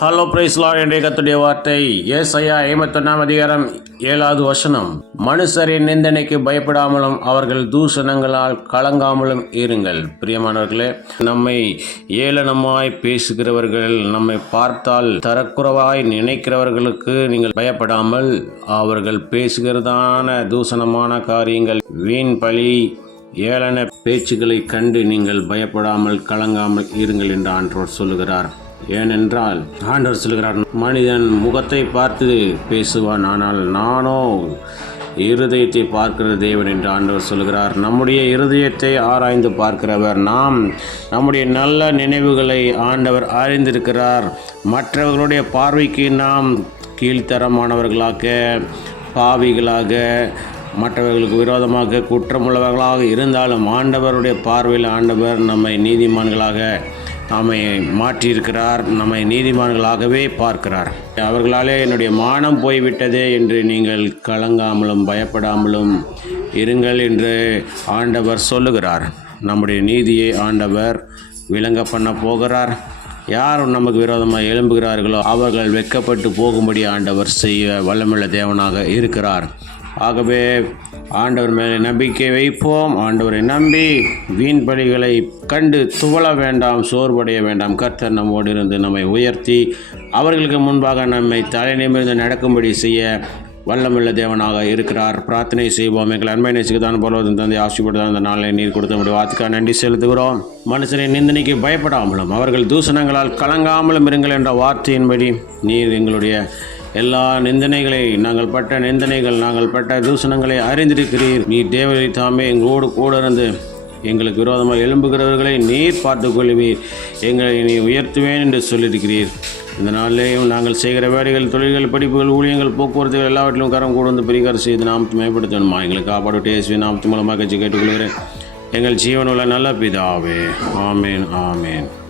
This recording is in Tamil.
ஹலோ பிரைஸ்லா என்ற கத்துடைய வார்த்தை. ஏசையா ஐம்பத்தொன்னாம் அதிகாரம் ஏழாவது வசனம். மனுஷரின் நிந்தனைக்கு பயப்படாமலும் அவர்கள் தூஷணங்களால் கலங்காமலும் இருங்கள். பிரியமானவர்களே நம்மை ஏளனமாய் பேசுகிறவர்கள் நம்மை பார்த்தால் தரக்குறைவாய் நினைக்கிறவர்களுக்கு நீங்கள் பயப்படாமல் அவர்கள் பேசுகிறதான தூஷணமான காரியங்கள் வீண் பழி ஏளன பேச்சுகளை கண்டு நீங்கள் பயப்படாமல் கலங்காமல் இருங்கள் என்று ஆண்டவர் சொல்லுகிறார். ஏனென்றால் ஆண்டவர் சொல்கிறார் மனிதன் முகத்தை பார்த்து பேசுவான் ஆனால் நானோ இருதயத்தை பார்க்கிற தேவன் என்று ஆண்டவர் சொல்கிறார் நம்முடைய இருதயத்தை ஆராய்ந்து பார்க்கிறவர் நாம். நம்முடைய நல்ல நினைவுகளை ஆண்டவர் அறிந்திருக்கிறார். மற்றவர்களுடைய பார்வைக்கு நாம் கீழ்த்தரமானவர்களாக பாவிகளாக மற்றவர்களுக்கு விரோதமாக குற்றமுள்ளவர்களாக இருந்தாலும் ஆண்டவருடைய பார்வையில் ஆண்டவர் நம்மை நீதிமான்களாக நம்மை மாற்றியிருக்கிறார் நம்மை நீதிமான்களாகவே பார்க்கிறார். அவர்களாலே என்னுடைய மானம் போய்விட்டதே என்று நீங்கள் கலங்காமலும் பயப்படாமலும் இருங்கள் என்று ஆண்டவர் சொல்லுகிறார். நம்முடைய நீதியை ஆண்டவர் விளங்க பண்ண போகிறார். யார் நமக்கு விரோதமாக எழும்புகிறார்களோ அவர்கள் வெட்கப்பட்டு போகும்படி ஆண்டவர் செய்ய வல்லமுள்ள தேவனாக இருக்கிறார். ஆகவே ஆண்டவர் மேலே நம்பிக்கை வைப்போம். ஆண்டவரை நம்பி வீண் பலிகளை கண்டு துவள வேண்டாம் சோர்வடைய வேண்டாம். கர்த்தர் நம்மோடு இருந்து நம்மை உயர்த்தி அவர்களுக்கு முன்பாக நம்மை தலை நிமிர்ந்து நடக்கும்படி செய்ய வல்லமுள்ள தேவனாக இருக்கிறார். பிரார்த்தனை செய்வோம். எங்கள் அன்பை நேசிக்குதான் போலவதும் தந்தை ஆசைப்படுதான் அந்த நாளில் நீர் கொடுத்த முடியும் வாத்துக்காக நன்றி செலுத்துகிறோம். மனுஷனை நிந்தனைக்கு பயப்படாமலும் அவர்கள் தூஷணங்களால் கலங்காமலும் இருங்கள் என்ற வார்த்தையின்படி நீர் எங்களுடைய எல்லா நிந்தனைகளை நாங்கள் பட்ட நிந்தனைகள் நாங்கள் பட்ட தூஷணங்களை அறிந்திருக்கிறீர். நீர் தேவரை தாமே எங்களோடு கூட இருந்து எங்களுக்கு விரோதமாக எழும்புகிறவர்களை நீர் பார்த்துக் கொள்வீர் எங்களை நீ உயர்த்துவேன் என்று சொல்லியிருக்கிறீர். இந்த நாளிலேயும் நாங்கள் செய்கிற வேலைகள் தொழில்கள் படிப்புகள் ஊழியங்கள் போக்குவரத்துகள் எல்லாவற்றிலும் கரம் கூட வந்து பெரிய செய்து நாமத்தை மேம்படுத்தணுமா? எங்களை காப்பாடு இயேசுவின் நாமத்து மூலமாக கட்சி கேட்டுக்கொள்கிறேன். எங்கள் ஜீவனுள்ள நல்ல பிதாவே. ஆமேன் ஆமேன்.